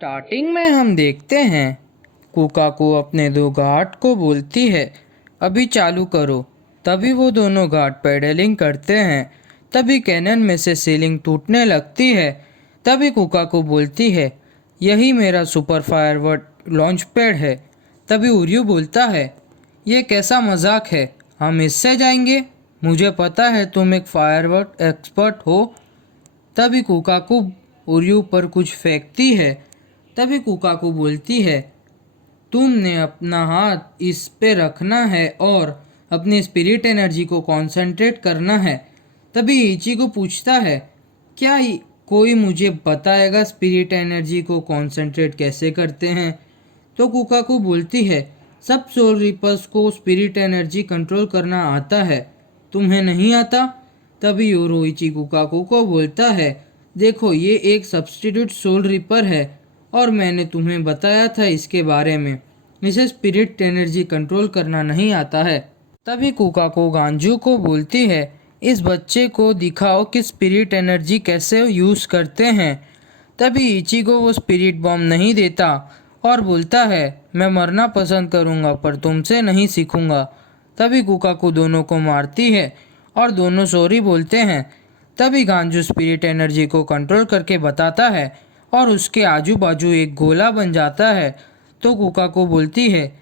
Starting में हम देखते हैं कुकाकू अपने दो घाट को बोलती है, अभी चालू करो। तभी वो दोनों घाट पेडलिंग करते हैं। तभी कैनन में से सीलिंग टूटने लगती है। तभी कुकाकू बोलती है, यही मेरा सुपर फायरवर्क लॉन्च पैड है। तभी उर्यू बोलता है, ये कैसा मजाक है, हम इससे जाएंगे। मुझे पता है तुम एक फायरवर्क एक्सपर्ट हो। तभी कुकाकू उर्यू पर कुछ फेंकती है। तभी कुकाकू बोलती है, तुमने अपना हाथ इस पे रखना है और अपनी स्पिरिट एनर्जी को कंसंट्रेट करना है। तभी इचिको पूछता है, क्या कोई मुझे बताएगा स्पिरिट एनर्जी को कंसंट्रेट कैसे करते हैं? तो कुकाकू बोलती है, सब सोल रिपर्स को स्पिरिट एनर्जी कंट्रोल करना आता है, तुम्हें नहीं आता? तभी योरोइची कुकाकू को बोलता है, देखो ये एक सब्स्टिट्यूट सोल रिपर है और मैंने तुम्हें बताया था इसके बारे में। इसे स्पिरिट एनर्जी कंट्रोल करना नहीं आता है। तभी कुकाकू गांजू को बोलती है, इस बच्चे को दिखाओ कि स्पिरिट एनर्जी कैसे यूज़ करते हैं। तभी इचिको वो स्पिरिट बॉम्ब नहीं देता और बोलता है, मैं मरना पसंद करूँगा पर तुमसे नहीं सीखूँगा। तभी कुकाकू दोनों को मारती है और दोनों सॉरी बोलते हैं। तभी गांजू स्पिरिट एनर्जी को कंट्रोल करके बताता है और उसके आजू बाजू एक गोला बन जाता है। तो कुकाकू बोलती है,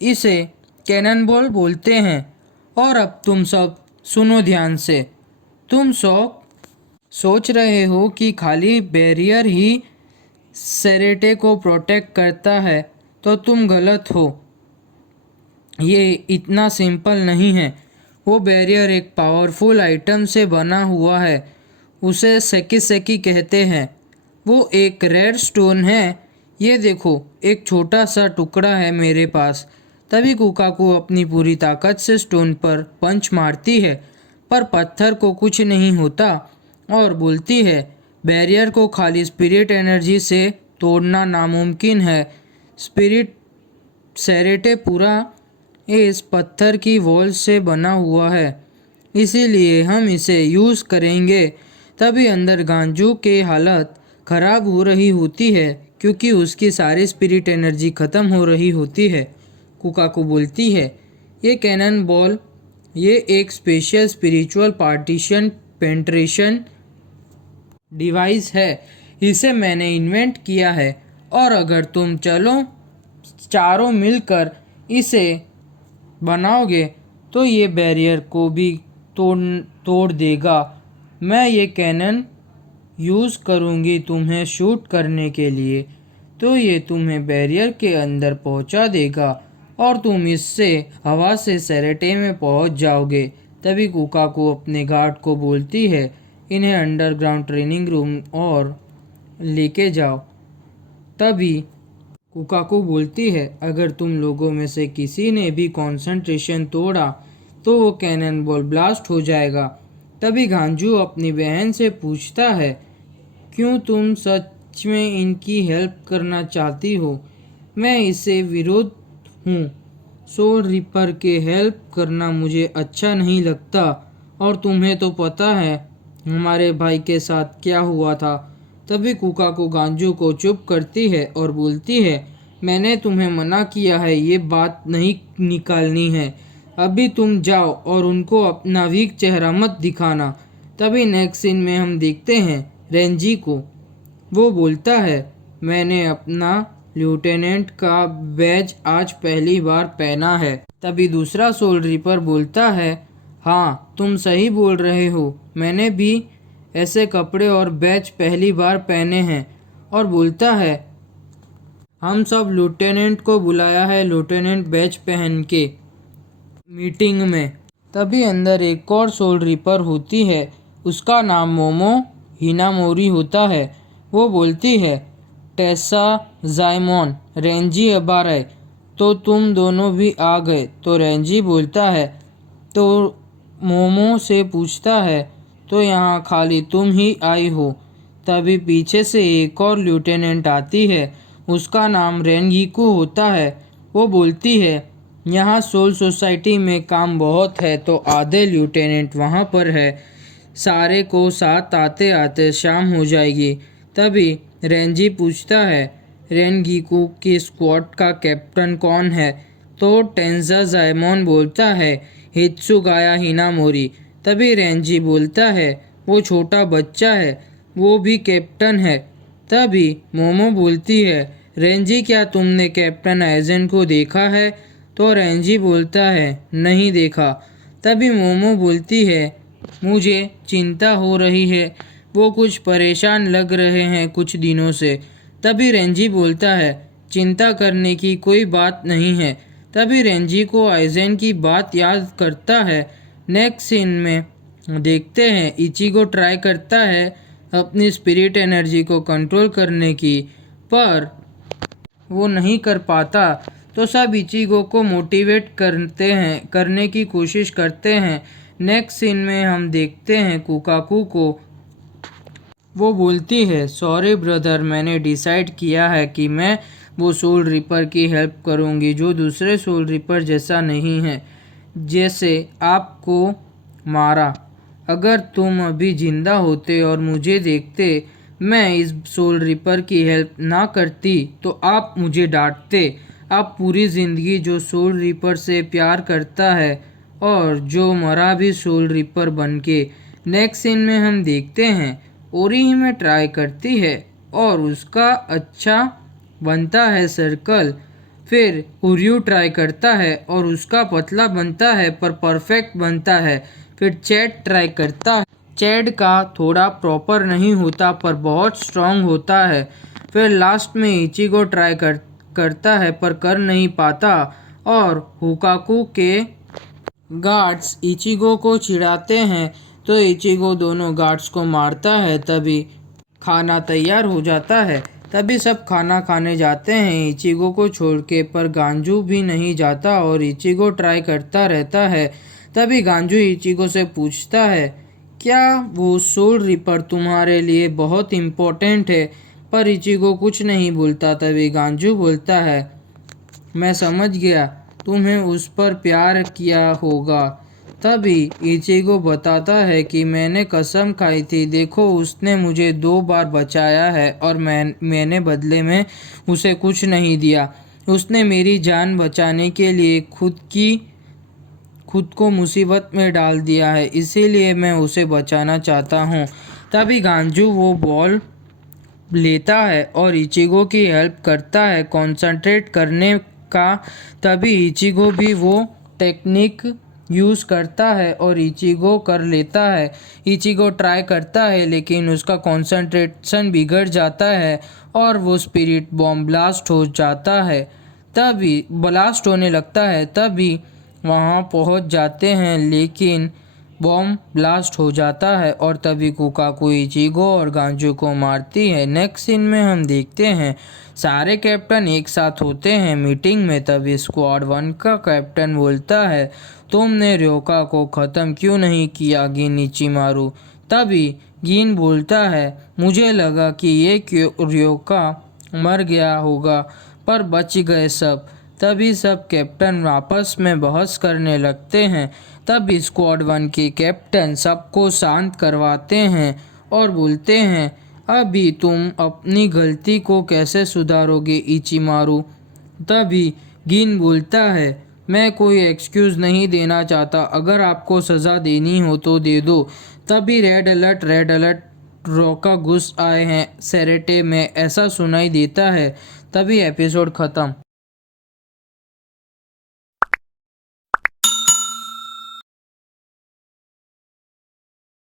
इसे कैनन बॉल बोलते हैं। और अब तुम सब सुनो ध्यान से। तुम सब सोच रहे हो कि खाली बैरियर ही सेरेटे को प्रोटेक्ट करता है, तो तुम गलत हो। ये इतना सिंपल नहीं है। वो बैरियर एक पावरफुल आइटम से बना हुआ है। उसे सेकी सेकी कहते हैं। वो एक रेड स्टोन है। ये देखो, एक छोटा सा टुकड़ा है मेरे पास। तभी कुकाकू अपनी पूरी ताकत से स्टोन पर पंच मारती है, पर पत्थर को कुछ नहीं होता और बोलती है, बैरियर को खाली स्पिरिट एनर्जी से तोड़ना नामुमकिन है। स्पिरिट सेरेटे पूरा इस पत्थर की वॉल से बना हुआ है, इसीलिए हम इसे यूज़ करेंगे। तभी अंदर गांजू की हालत ख़राब हो रही होती है क्योंकि उसकी सारी स्पिरिट एनर्जी ख़त्म हो रही होती है। कुकाकू बोलती है, ये कैनन बॉल ये एक special spiritual partition penetration device है। इसे मैंने इन्वेंट किया है और अगर तुम चलो चारों मिलकर इसे बनाओगे तो ये बैरियर को भी तोड़ देगा। मैं ये कैनन यूज़ करूँगी तुम्हें शूट करने के लिए, तो ये तुम्हें बैरियर के अंदर पहुँचा देगा और तुम इससे हवा से सेरेटे में पहुँच जाओगे। तभी कुकाकू अपने गार्ड को बोलती है, इन्हें अंडरग्राउंड ट्रेनिंग रूम और लेके जाओ। तभी कुकाकू बोलती है, अगर तुम लोगों में से किसी ने भी कंसंट्रेशन तोड़ा तो वो कैनन बॉल ब्लास्ट हो जाएगा। तभी गांजू अपनी बहन से पूछता है, क्यों तुम सच में इनकी हेल्प करना चाहती हो? मैं इससे विरोध हूँ। सोल रिपर के हेल्प करना मुझे अच्छा नहीं लगता और तुम्हें तो पता है हमारे भाई के साथ क्या हुआ था। तभी कुकाकू गांजू को चुप करती है और बोलती है, मैंने तुम्हें मना किया है ये बात नहीं निकालनी है। अभी तुम जाओ और उनको अपना वीक चेहरा मत दिखाना। तभी नेक्स्ट सीन में हम देखते हैं रेंजी को। वो बोलता है, मैंने अपना लेफ्टिनेंट का बैज आज पहली बार पहना है। तभी दूसरा सोल रिपर बोलता है, हाँ तुम सही बोल रहे हो, मैंने भी ऐसे कपड़े और बैज पहली बार पहने हैं। और बोलता है, हम सब लेफ्टिनेंट को बुलाया है लेफ्टिनेंट बैज पहन के मीटिंग में। तभी अंदर एक और सोल रिपर होती है, उसका नाम मोमो हिनामोरी होता है। वो बोलती है, टेसा जाइमोन रेंजी अबारे, तो तुम दोनों भी आ गए। तो रेंजी बोलता है, तो मोमो से पूछता है, तो यहाँ खाली तुम ही आई हो? तभी पीछे से एक और लेफ्टिनेंट आती है, उसका नाम रेनगीकू होता है। वो बोलती है, यहाँ सोल सोसाइटी में काम बहुत है तो आधे लेफ्टिनेंट वहाँ पर है, सारे को साथ आते आते शाम हो जाएगी। तभी रेंजी पूछता है, रेनगीकू की स्क्वाड का कैप्टन कौन है? तो टेंजाजाएमोन बोलता है हित्सुगाया हिनामोरी। तभी रेंजी बोलता है वो छोटा बच्चा है, वो भी कैप्टन है। तभी मोमो बोलती है रेंजी क्या तुमने कैप्टन आइजन को देखा है? तो रेंजी बोलता है नहीं देखा। तभी मोमो बोलती है मुझे चिंता हो रही है, वो कुछ परेशान लग रहे हैं कुछ दिनों से। तभी रेंजी बोलता है चिंता करने की कोई बात नहीं है। तभी रेंजी को आइजेन की बात याद करता है। नेक्स्ट सीन में देखते हैं इचिगो ट्राई करता है अपनी स्पिरिट एनर्जी को कंट्रोल करने की, पर वो नहीं कर पाता। तो सब इचिगो को मोटिवेट करने की कोशिश करते हैं। नेक्स्ट सीन में हम देखते हैं कुकाकू को। वो बोलती है सॉरी ब्रदर, मैंने डिसाइड किया है कि मैं वो सोल रिपर की हेल्प करूँगी जो दूसरे सोल रिपर जैसा नहीं है, जैसे आपको मारा। अगर तुम अभी जिंदा होते और मुझे देखते मैं इस सोल रिपर की हेल्प ना करती तो आप मुझे डांटते। आप पूरी ज़िंदगी जो सोल रिपर से प्यार करता है और जो मरा भी सोल रिपर बनके। नेक्स्ट सीन में हम देखते हैं ओरिही में ट्राई करती है और उसका अच्छा बनता है सर्कल। फिर उर्यू ट्राई करता है और उसका पतला बनता है पर परफेक्ट बनता है। फिर चैड ट्राई करता है, चैड का थोड़ा प्रॉपर नहीं होता पर बहुत स्ट्रांग होता है। फिर लास्ट में इचिगो ट्राई करता है पर कर नहीं पाता और हुकाकू के गार्ड्स इचिगो को चिढ़ाते हैं तो इचिगो दोनों गार्ड्स को मारता है। तभी खाना तैयार हो जाता है। तभी सब खाना खाने जाते हैं इचिगो को छोड़ के, पर गांजू भी नहीं जाता और इचिगो ट्राई करता रहता है। तभी गांजू इचिगो से पूछता है क्या वो सोल रिपर तुम्हारे लिए बहुत इम्पोर्टेंट है? पर इचिगो कुछ नहीं बोलता। तभी गांजू बोलता है मैं समझ गया, तुम्हें उस पर प्यार किया होगा। तभी इचिगो बताता है कि मैंने कसम खाई थी, देखो उसने मुझे 2 बार बचाया है और मैंने बदले में उसे कुछ नहीं दिया। उसने मेरी जान बचाने के लिए खुद को मुसीबत में डाल दिया है, इसीलिए मैं उसे बचाना चाहता हूँ। तभी गांजू वो बॉल लेता है और इचिगो की हेल्प करता है कंसंट्रेट करने का। तभी इचिगो भी वो टेक्निक यूज़ करता है और इचिगो कर लेता है। इचिगो ट्राई करता है लेकिन उसका कंसंट्रेशन बिगड़ जाता है और वो स्पिरिट बॉम्ब ब्लास्ट हो जाता है। तभी ब्लास्ट होने लगता है, तभी वहाँ पहुँच जाते हैं लेकिन बॉम्ब ब्लास्ट हो जाता है और तभी कुकाकू इचिगो और गांजू को मारती है। नेक्स्ट सीन में हम देखते हैं सारे कैप्टन एक साथ होते हैं मीटिंग में। तभी स्क्वाड 1 का कैप्टन बोलता है तुमने रयोका को ख़त्म क्यों नहीं किया गिन इचिमारू? तभी गिन बोलता है मुझे लगा कि ये रयोका मर गया होगा पर बच गए सब। तभी सब कैप्टन आपस में बहस करने लगते हैं। तब स्क्वाड 1 के कैप्टन सबको शांत करवाते हैं और बोलते हैं अभी तुम अपनी गलती को कैसे सुधारोगे इचिमारू? तभी गिन बोलता है मैं कोई एक्सक्यूज़ नहीं देना चाहता, अगर आपको सज़ा देनी हो तो दे दो। तभी रेड अलर्ट रोका घुस आए हैं सेरेटे में, ऐसा सुनाई देता है। तभी एपिसोड ख़त्म।